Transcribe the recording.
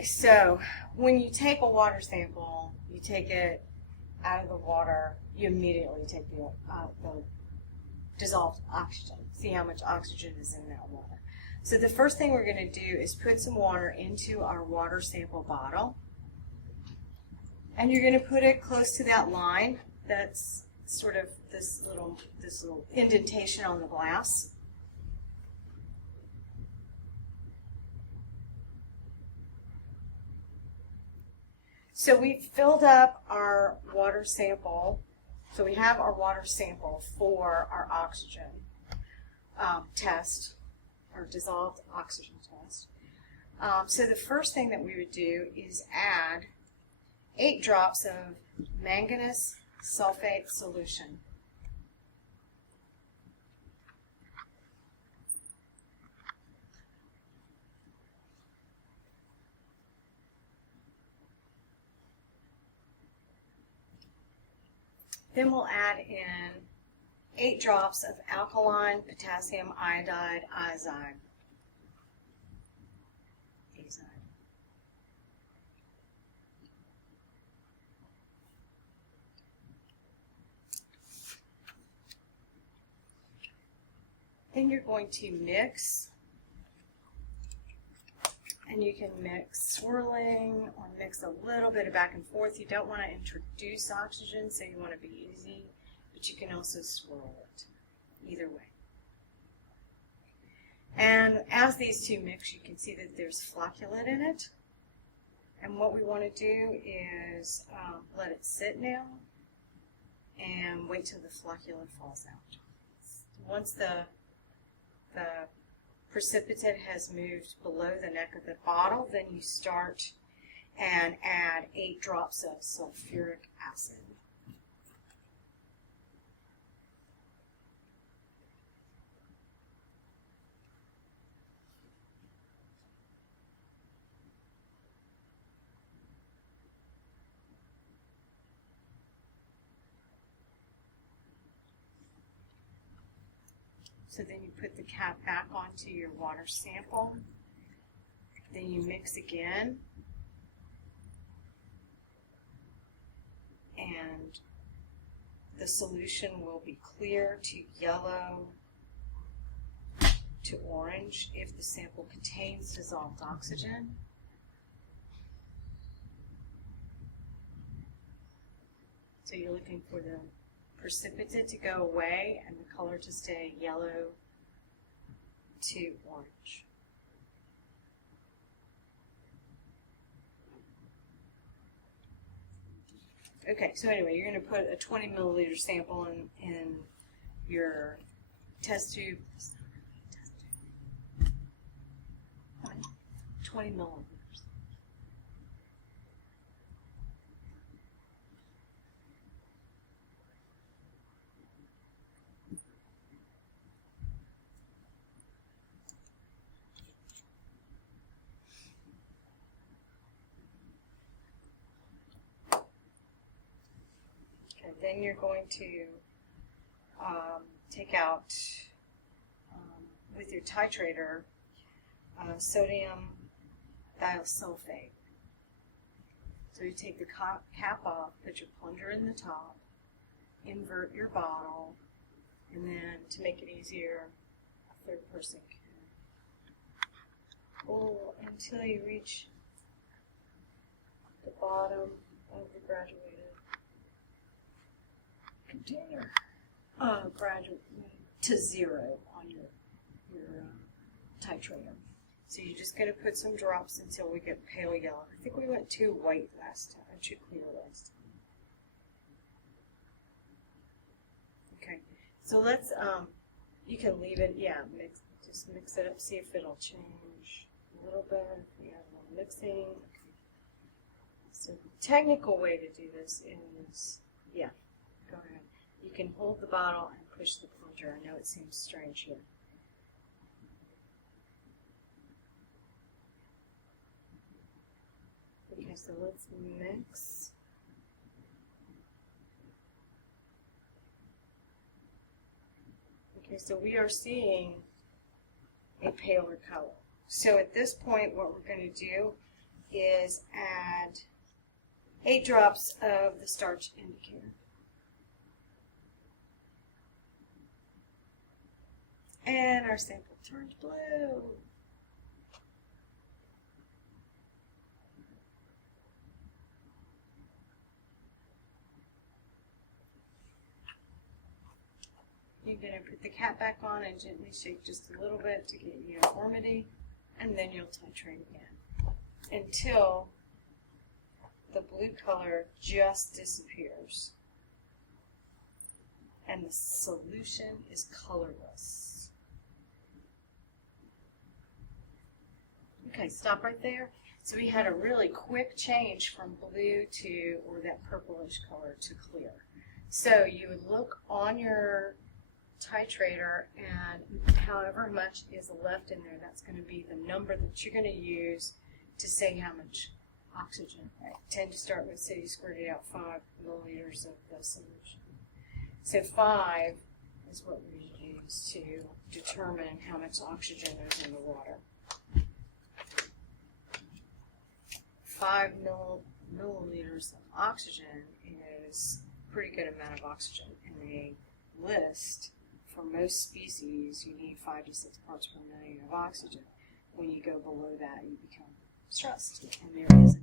Okay, so when you take a water sample, you take it out of the water, you immediately take the dissolved oxygen. See how much oxygen is in that water. So the first thing we're going to do is put some water into our water sample bottle. And you're going to put it close to that line that's sort of this little indentation on the glass. So we've filled up our water sample. So we have our water sample for our oxygen test, or dissolved oxygen test. So the first thing that we would do is add 8 drops of manganese sulfate solution. Then we'll add in 8 drops of alkaline potassium iodide azide. Then you're going to mix, and you can mix swirling or mix a little bit of back and forth. You don't want to introduce oxygen, so you want to be easy, but you can also swirl it, either way. And as these two mix, you can see that there's flocculate in it. And what we want to do is let it sit now and wait till the flocculate falls out. Once the precipitate has moved below the neck of the bottle, then you start and add 8 drops of sulfuric acid. So then you put the cap back onto your water sample. Then you mix again. And the solution will be clear to yellow to orange if the sample contains dissolved oxygen. So you're looking for the precipitate to go away and the color to stay yellow to orange. Okay, so anyway, you're going to put a 20 milliliter sample in your test tube. 20 milliliters. Then you're going to take out, with your titrator, sodium thiosulfate. So you take the cap off, put your plunger in the top, invert your bottle, and then to make it easier, a third person can pull until you reach the bottom of the graduated container, graduate to 0 on your titrator. So you're just going to put some drops until we get pale yellow. I think we went too white last time, too clear last time. Okay, so let's, you can leave it, just mix it up, see if it'll change a little bit. We have a little mixing. So the technical way to do this is, go ahead. You can hold the bottle and push the plunger. I know it seems strange here. Okay, so let's mix. Okay, so we are seeing a paler color. So at this point, what we're going to do is add 8 drops of the starch indicator. And our sample turned blue. You're going to put the cap back on and gently shake just a little bit to get uniformity, and then you'll titrate again until the blue color just disappears and the solution is colorless. Okay, stop right there. So we had a really quick change from blue to, or that purplish color, to clear. So you would look on your titrator, and however much is left in there, that's going to be the number that you're going to use to say how much oxygen. I tend to start with, so you squirted out 5 milliliters of the solution. So 5 is what we use to determine how much oxygen is in the water. 5 milliliters of oxygen is a pretty good amount of oxygen. In a list, for most species, you need 5 to 6 parts per million of oxygen. When you go below that, you become stressed, and there is a